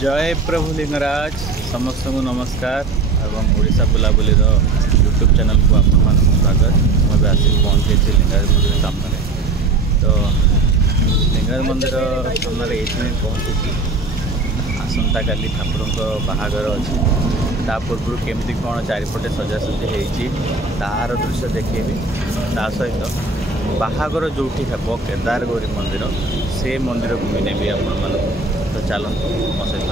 जय प्रभु लिंगराज समस्त को नमस्कार एवं ओडिशा बुलाबुली यूट्यूब चैनल को आप स्वागत। मुझे आसिक पहुँचे लिंगराज मंदिर सामने। तो लिंगराज मंदिर सामने ये पहुँचुची आसंता काली ठाकुर बाहागर अच्छी ता पूर्व केमती कौन चारिपटे सजासजी होती तार दृश्य देखेबी। ता सहित बाहागर जो हे केदार गौरी मंदिर से मंदिर को भी नेबी आपण तो चलते मो सहित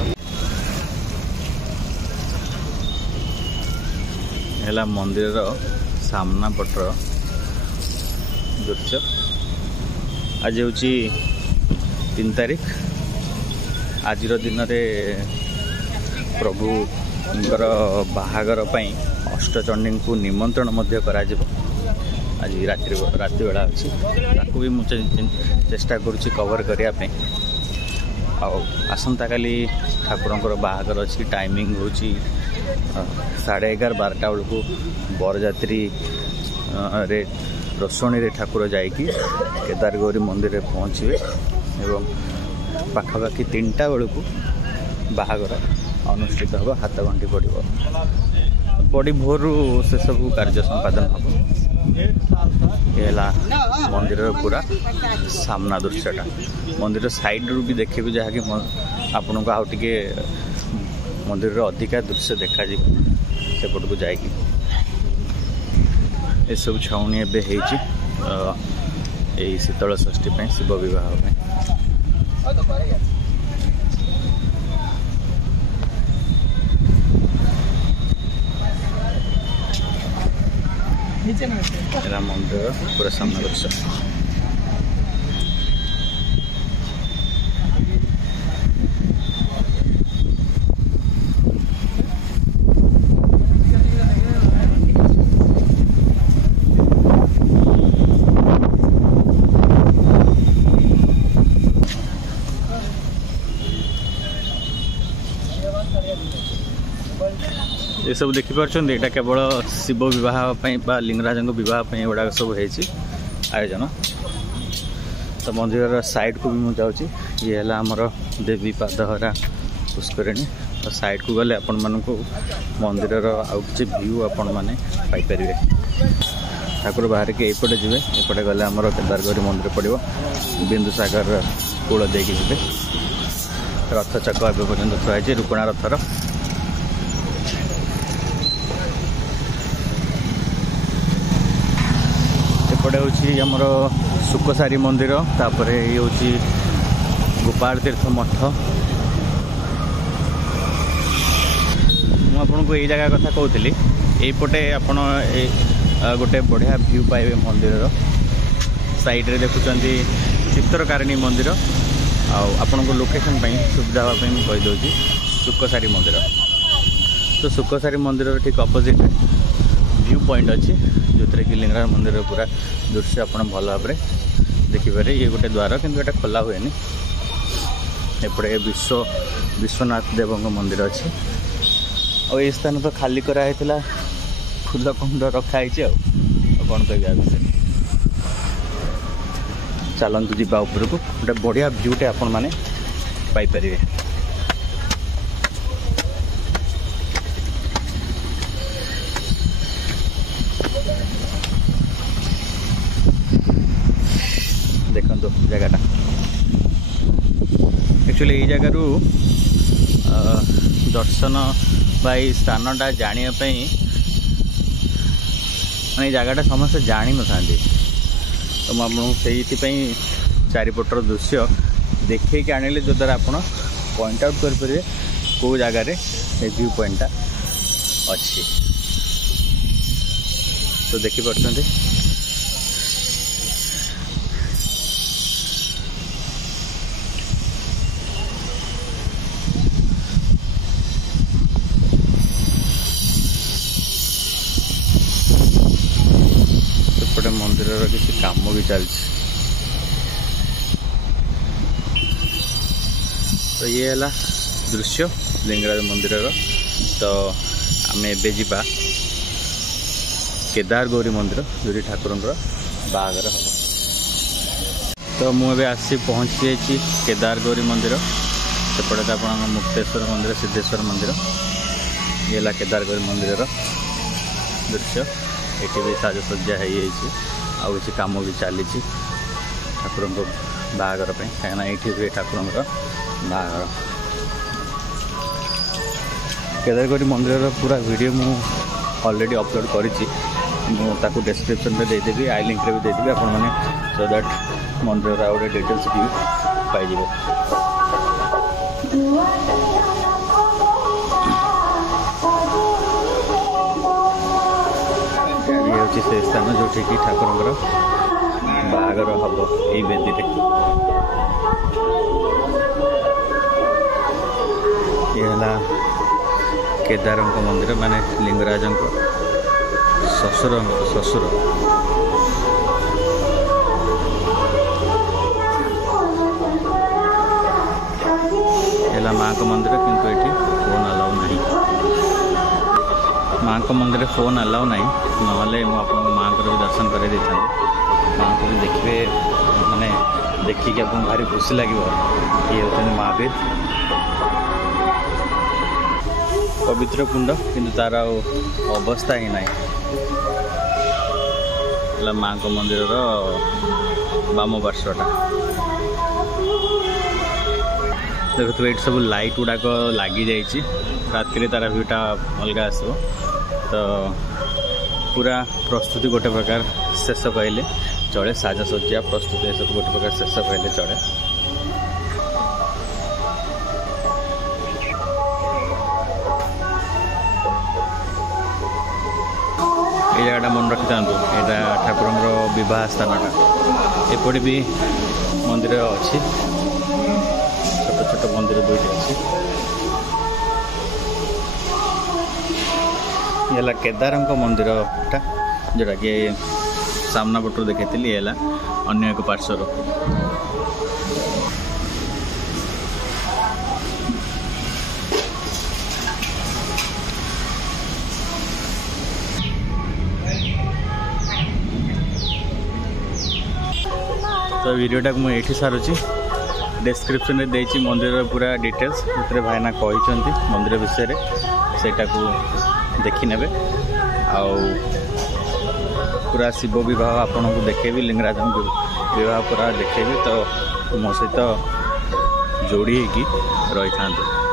है मंदिर सामना पटर दृश्य। आज हूँ 3 तारीख। आज दिन में प्रभु बाहागर अष्टचंडी को निमंत्रण करा आज राति बेला अच्छी ताकू भी मुझे चेष्टा करुँची कवर करने। आसंता काली ठाकुर बाहागर अच्छी टाइमिंग हूँ 11:30 12टा बेलू बरजात्री रे रोषणी रे ठाकुर जाइकी केदार गौरी मंदिर में पहुँचे एवं पाखापाखि 3टा बेलू बाहागर अनुष्ठित हम हाथ घंटी पड़ो बड़ी भोर से सब कार्य संपादन हम। ये मंदिर पूरा सामना दृश्यटा मंदिर साइड रू भी देखे जहाँकि आपण को आउे मंदिर अधिका दृश्य देखा सेपट को जाकि ये सब छाउनी एवं शीतल षष्ठी शिव विवाह मंदिर पूरा सामना दृश्य। ये सब देखिपार्छन यहाँ केवल शिव विवाह लिंगराज विवाह गुड़ाक सब आयोजन। तो मंदिर साइड को भी मुझे जाऊँगी ये है आमर देवी पादहरा पुष्करिणी। तो साइड को गले आपण मानक मंदिर आउ कि व्यू आपण मैंने पाइपर। ठाकुर बाहर के एपटे जी एपटे गले आमर केदार गौरी मंदिर पड़ो बिंदुसागर कूल देके जी रथ चक ए पर्यटन थुआई रुकुणा रथर। एपटे हूँ आमर सुकसारी मंदिर तापर ये हूँ गोपाल तीर्थ मठ। मुझे ये जगह कथा कहूली यपटे आपण गोटे बढ़िया व्यू पाइबे मंदिर साइड रे देखुं चित्रकारिणी मंदिर आपण को लोकेशन सुविधा हाँपी कहीदे सुकसारी मंदिर। तो सुकसारी मंदिर ठीक अपोजिट व्यू पॉइंट अच्छी जो कि लिंगराज मंदिर पूरा दृश्य आप भल भाव देखिपारे। ये गोटे द्वार किंतु एटा खोला हुए एपटे विश्वनाथ देव मंदिर अच्छी और ये स्थान तो खाली कराई फूल कुंड रखाई कौन कह विषय। चलतु जावा उपरक गोटे बढ़िया व्यूटे आपण मैंने पाइपर। देखो जगह एक्चुअली ये जगार दर्शन बाई स्थानटा जानापी मैं जगटा समस्त जानी न था। तो मुझे चारिपटर दृश्य देखे आनिले जो द्वारा आप पॉइंट आउट करें कौ जगार व्यू पॉइंटा अच्छी। तो देखिपार मंदिर किसी काम भी चलती। तो ये है दृश्य लिंगराज मंदिर। तो आम एबा केदार गौरी मंदिर जो ठाकुर बाहागर हम। तो मुझे आसी पहुँची जाइए केदार गौरी मंदिर। सेपटे तो आप मुक्तेश्वर मंदिर सिद्धेश्वर मंदिर ये है केदारगौरी मंदिर दृश्य ये भी साजसज्जा हो किसी कम भी चली ठाकुर को बाहागर कहीं ये हुए ठाकुर बाहागर केदारगौरी मंदिर पूरा वीडियो मु ऑलरेडी अपलोड करी मुझे डिस्क्रिप्शन में देदेवी आई लिंक रे भी देदेवी आपण मैंने सो दैट मंदिर गोटे डिटेल्स व्यू पाई ये हूँ से स्थान जो कि ठाकुर बाहागर हम यही बेदी ये है केदार मंदिर माने लिंगराज ससुर है माँ को मंदिर किंतु ये फोन अलाउ नहीं माँ को मंदिर फोन अलाउ नहीं नहले मुझे माँ को भी दर्शन कर दी माँ को भी देखिए माने देखिए आपको भारी खुशी लगे ये होते महावीर पवित्र कुंड किंतु तार अवस्था ही ना माँ को मंदिर बाम पार्श्वटा देखो ये सब लाइट गुड़ाक लगी जाइए रात तार भ्यूटा अलग आसो तो पूरा प्रस्तुति गोटे प्रकार शेष कहले चले साजसज्जा प्रस्तुति सब गोटे प्रकार शेष कहले चले ये जगह मन रखी था यहाँ ठाकुर विवाह स्थानटा एपटे भी मंदिर अच्छी छोट छोट मंदिर दुईट अच्छी ये केदार मंदिरटा जोटा कि सामना पटू देखी ये अन्य एक पार्श्वर तो वीडियोटा को मुझे सारूँ डिस्क्रिप्शन में देती मंदिर पूरा डिटेल्स भीतर भाईना कहते मंदिर विषय सेटा को देखी ने पूरा शिव विवाह आपन को देखेबी लिंगराज विवाह पूरा देखेबी तो मो सहित जोड़ी रही था।